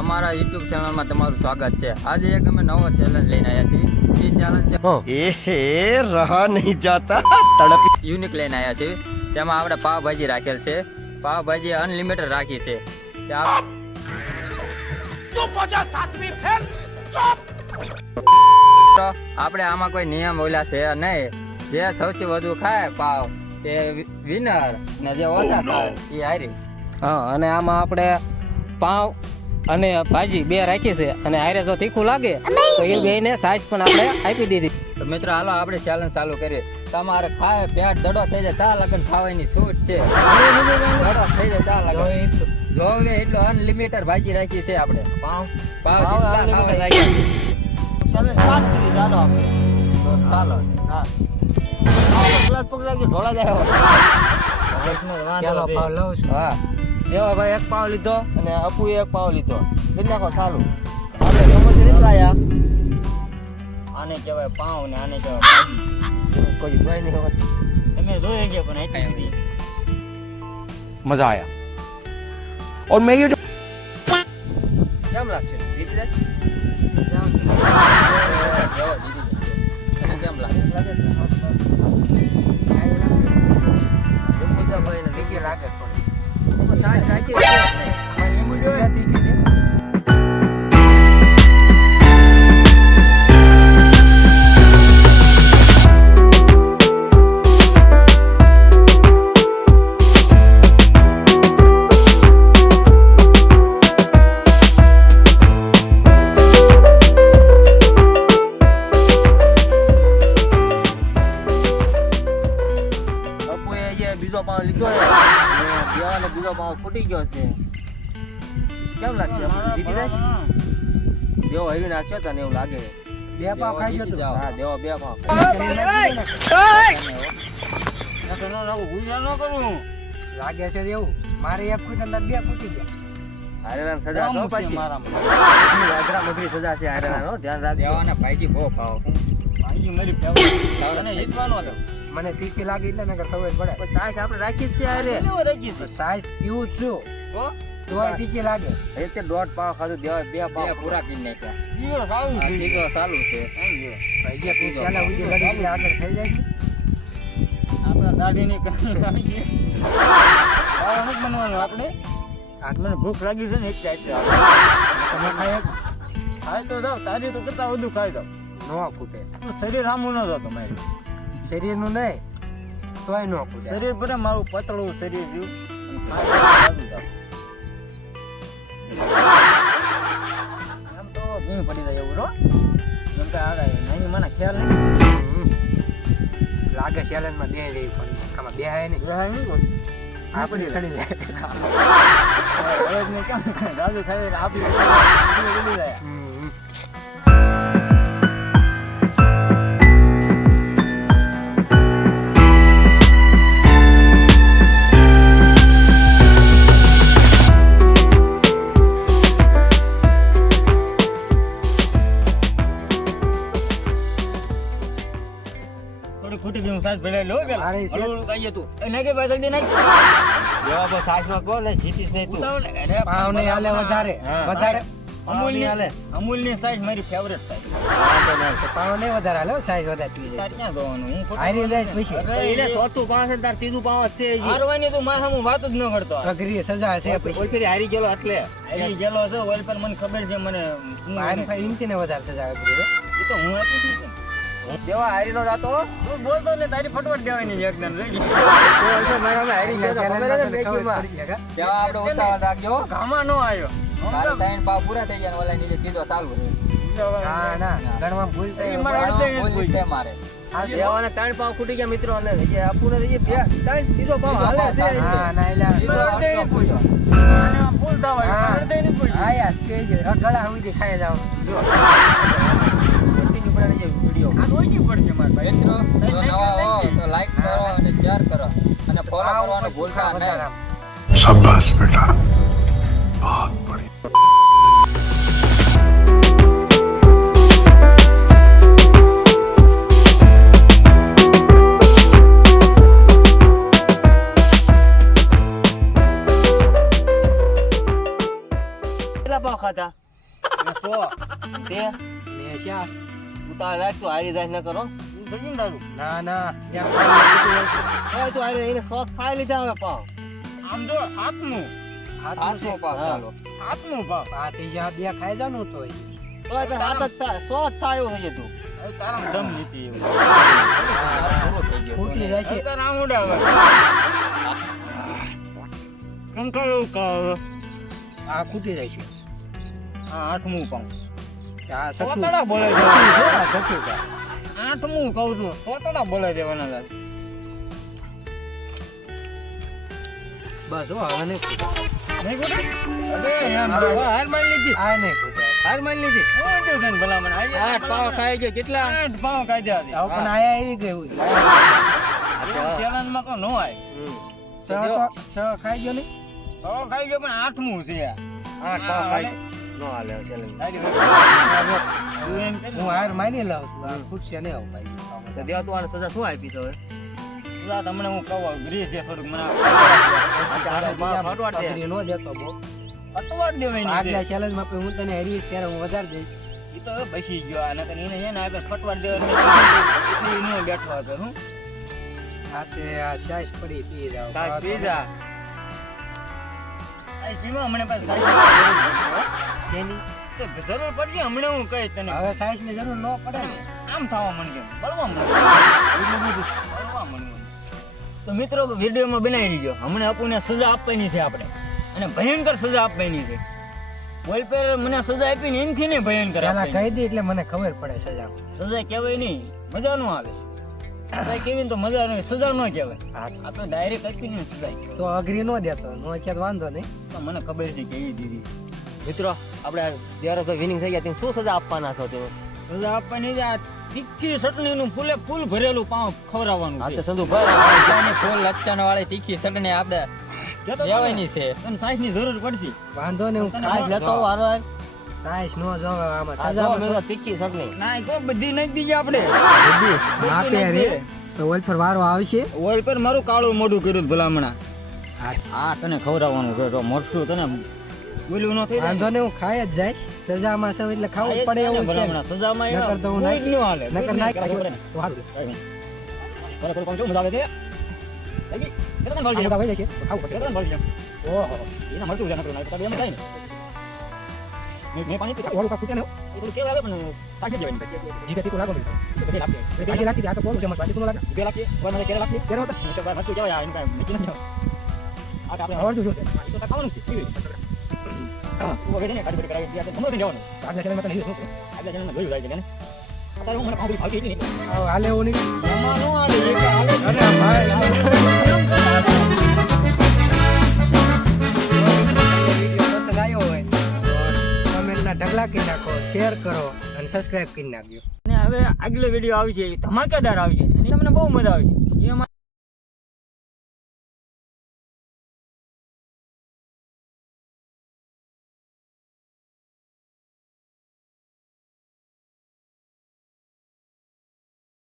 અમારા YouTube ચેનલમાં તમારું સ્વાગત છે। આજે એક અમે નવો ચેલેન્જ લઈને આવ્યા છીએ। એ ચેલેન્જ છે એ રહા નહીં જાતા તડપ યુનિક લઈને આવ્યા છીએ। તેમાં આપણે પાવભાજી રાખેલ છે। પાવભાજી અનલિમિટેડ રાખી છે। ચૂપ હો જા સાતમી ફેલ ચૂપ। તો આપણે આમાં કોઈ નિયમ ઓલા છે નહીં। જે સૌથી વધુ ખાય પાવ તે વિનર ને જે ઓછા ખાય એ હારી। હા, અને આમાં આપણે પાવ અને ભાજી બે રાખી છે અને હારે જો તીખું લાગે તો એ બેને સાઈઝ પણ આપણે આપી દીધી। તો મિત્રો હાલો આપણે ચેલેન્જ ચાલુ કરીએ। તમારે ખાય પેટ દડો થઈ જાય તા લગન ખાવાની છૂટ છે। દડો થઈ જાય તા લગન જોવે એટલો અનલિમિટેડ ભાજી રાખી છે આપણે। પાવ જેટલા ખાવા રાખી ચાલો સ્ટાર્ટ કરી ચાલો આપણે તો ચાલો। હા ક્લાસ પકડા કે ઢોળા જાય ચાલો પાવ લઉં છું। હા દેવા ભાઈ એક પાવ લીધો અને અપુએ એક પાવ લીધો કરી નાખો ચાલુ। આપણે સમજ નીકળાયા આને કહેવાય પાવ ને આને કહેવાય ભાજી। કોઈ જોઈ નહીં ખબર તમે જોઈ ગયા પણ એટલી मजा आया और मैं ये जो કેમ લાગશે દીદી દાદ કેમ લાગે લાગે લાગે સાઈઝ રાખી છે લીંબુ જોઈએ તીખી છે। બીજો પાવ લીધો છે અને દેવાને બીજો પાવ ફૂટી ગયો છે। કેમ લાગશે દીદી દાદ દેવો હરી નાખ્યો તને એવું લાગે બે પાવ ખાઈ ગયો તું? હા દેવો બે પાવ લાગે છે એવું મારે એક ફૂટ અંદર બે ફૂટી ગયા। હારેલાન સજા તો પછી વાગરા મગરી સજા છે હારેલાનો ધ્યાન રાખજો। દેવાના ભાઈજી બહુ ભાવ ભાઈ મારી ફેવરિટ તને જીતવાનો હતો મને તીખી લાગી એટલે નકર ખબર પડે। પણ સાઈઝ આપણે રાખી જ છે હારે રાખી છે સાઈઝ પીવું છું તો તીખી લાગે। એ તે દોઢ પાવ ખાધું દેવાય બે પાવ બે પૂરા કરી નાખ્યા। પીવો સારું આ તીખો ચાલુ છે ભાઈજી તું ચાલે ઉડી લડી એટલે આગળ થઈ જાય છે। આપણા દાઢીની કાઢી ખાવાનું બનવાનું આપણે આટલે ભૂખ લાગી છે ને એક ચાટ તમે ખાય ખાય તો જાવ તારી તો કરતા વધુ ખાઈ જાવ નો ફૂટે શરીર આમું ન જતો મારું શરીરનું નહીં તોય નો ફૂટે। શરીર પર મારું પતળું શરીર રહ્યું આમ તો ધૂળ પડી જાય એવું રો એમ કે આ નહીં મને ખ્યાલ નહીં લાગે ચેલેન્જમાં બે રહી પણ આમાં બે હાય નહીં આપણી સડી જાય। રાજુ ખાઈ આપી જાય ફૂટી ગયું સાઈઝ ભેળાઈ લો પેલા મારે છે હળવું કહીએ તું એને કે ભાઈ જલ્દી નાખ જેવા બસ સાઈઝમાં કહો ને જીતીશ નહીં તું પાવ નહીં હાલે વધારે વધારે અમૂલની સાઈઝ મારી ફેવરેટ સાઈઝ પાવ નહીં વધારે હાલે સાઈઝ વધારે પી જાય તાર ક્યાં જોવાનું હું આની જાય પછી એને ચોથું પાસ છે તાર ત્રીજું પાસ છે હારવાની તું માથા હું વાત જ ન કરતો અઘરી સજા છે પછી ઓલ ફેરી હારી ગયેલો એટલે હારી ગયેલો છે ઓલ પર મને ખબર છે મને આની ફાઈ ઇન્ચીને વધારે સજા અઘરી છે। એ તો હું આપી છું દેવા હારી નો જાતો તું બોલતો ને તારી ફટવટ દેવાની છે એકદમ જોઈ તો મારા મે હારી ગયો ખબર છે મેકીમાં જેવા આપણે ઉતાવળ રાખજો ગામા નો આવ્યો મારા ત્રણ પાવ પૂરા થઈ ગયા ઓલા નીચે કીધો ચાલુ ના ના ગણવા ભૂલ થઈ ભૂલ છે મારે આ દેવાને ત્રણ પાવ ખૂટી ગયા મિત્રો અને જે આપુને જે બે ત્રણ ત્રીજો પાવ હાલે છે હા ના એલા ભૂલ થવા હૃદય ની ભૂલ હા યાર છે ગળા સુધી ખાઈ જાવ જો વિડિયો આ કોઈ નહીં પડશે માર ભાઈ મિત્રો જો નવા હો તો લાઈક કરો અને શેર કરો અને ફોલો કરવાનું ભૂલતા નહીં। शाबाश बेटा बहुत बढ़िया। કેટલા પાવ ખાતા? મેં 100 તે મેં શા ઉતાર રાખ તું હારી જાય ન કરો ના ના હવે તું હારી એને 100 ખાઈ લીધા હવે પાવ આમ જો હાથનું હાથનો પાવ હા. ચાલો હાથનું ભાવ આ ત્રીજા બે ખાઈ જાનું તો તો એ તો હાથ જ થાય 100 જ થાય એવું થઈ તું હવે તારામાં દમ નથી એવું પૂરો થઈ ગયો ફૂટી કોને? જશે. તારા આમ ઉડાવે કંકાળું કાવ આ ખૂટી જાય છે હા આઠમું પાઉં આ સખું સોતડા બોલે છે આ સખું કા. આઠમું કહું છું સોતડા બોલે છે વનાલાલ બસ હો હવે નહીં ખૂટે. નહીં ખોટે અરે એમ હવે હાર મારી લીધી આ નહીં ખૂટે. હાર મારી લીધી હું જો તને ભલામણ આજે 8 પાવ ખાઈ ગયો કેટલા 8 પાવ કાઢ્યા છે આવ પણ આયા આવી ગયું ચેલેન્જમાં તો નો આય છ ખાઈ ગયો નહીં તો ખાઈ ગયો પણ આઠમું છે આ. 8 પાવ ખાઈ નો હાલે ચેલેન્જ તું એમ કે હું હાર મારી લઉં છું આ ખૂટશે નહીં આવું ભાઈ તો દેવા તું આને સજા શું આપી તો હવે સુધા તમને હું કહું ગ્રીસ છે થોડુંક મને ફટવાડ દે પકડી નો દેતો બહુ અટવાડ દેવાની આગલા ચેલેન્જ માં હું તને હરીશ ત્યારે હું વધારે દઈશ એ તો હવે બેસી ગયો આ નકર એને એને આગળ ફટવાડ દેવાની એટલે નો બેઠો હતો હું આ તે આ સાઈસ પડી પી જાવ સાહેબ પીઝા આ સીમા હમણે પાસ સાઈઝ તેની તો જરૂર પડશે હમણે હું કહીશ તને હવે સાઈસ ની જરૂર ન પડે ને આમ થવા માંડ્યો બળવા માંડ્યો બળવા માંડ્યો તો મિત્રો વિડીયોમાં બનાવી લીધો હમણે અપુને સજા આપવાની છે આપણે અને ભયંકર સજા આપવાની છે બોલ પર મને સજા આપીને એનથી ને ભયંકર પેલા આપવાની. કહી દે એટલે મને ખબર પડે સજા સજા કહેવાય નહીં મજા નો આવે સજા કેવી ને તો મજા નહીં સજા નો કહેવાય આ તો ડાયરેક્ટ આપીને સજા કહેવાય. તો અઘરી નો દેતો નો કે વાંધો નહીં તો મને ખબર છે કેવી દીધી મિત્રો આપણે જ્યારે તો વિનિંગ થઈ ગયા તેમ શું સજા આપવાના છો તમે સજા આપવાની છે આ તીખી ચટણીનું ફૂલે ફૂલ ભરેલું પાવ ખવડાવવાનું હા છે તો સંધુ ભાઈ લચ્ચાની ફૂલ લચ્ચાના વાળી તીખી ચટણી આપણે જતો લેવાની છે તને સાઈઝની જરૂર પડશે વાંધો ને હું આજ લેતો હારો સાઈસ નો જોવે આમાં આ સજા જો મેં તો તીખી ચટણી ના એ કોઈ બધી નાખી દીધી આપણે માપે રે તો ઓલ પર વારો આવશે ઓલ પર મારું કાળું મોઢું કર્યું ભલામણા હા. હા તને ખવડાવવાનું છે તો મરશું તને બોલ્યું ન થઈ જાય વાંધો ને હું ખાઈ જ જાય સજામાં સૌ એટલે ખાવું જ પડે એવું છે ભલામણા સજામાં એવા નકર તો હું કોઈ જ ન હાલે નકર નાખ કોઈ જ ન હાલે. વારું બરાબર કોણ જો મજા આવે છે લાગી કેટલા મળી આમ તો વહી જશે તો ખાવું પડે કેટલા મળી ઓહો એના મળતું છે નકર ના તો એમ થાય ને મેં પાણી પીતા વાળું કા ખૂટે ને એ થોડું કેવું આવે પણ સાચી જવાની જીગે તીકો લાગો બીજો બધે લાગે આજે રાખી દે આ તો બોલું છે મને પાછી કોણ લાગે બે લાગે કોઈ મને કેરે લાગે કેરો હતો તો બાર મસ્તું જવાય આ ઇનકા નીકળી ન જાવ આ આપણે આવડતું શું છે તો ખાવાનું છે હા તું હવે ને કાઢી કરાવી ગયા તો ગમે જવાનું આગલા ચેનલ માં તો લીધું આગળ જઈને ગયું જાય છે ને અત્યારે હું મને પાઉં ભાગી નહીં હાલે એવું નહીં એમાં નો હાલે એક હાલે અરે ભાઈ વિડિયો પસંદ આવ્યો હોય તો કમેન્ટના ઢગલા કરી નાખો શેર કરો અને સબસ્ક્રાઇબ કરી નાખજો અને હવે આગલો વિડીયો આવશે એ ધમાકેદાર આવશે અને તમને બહુ મજા આવશે એમાં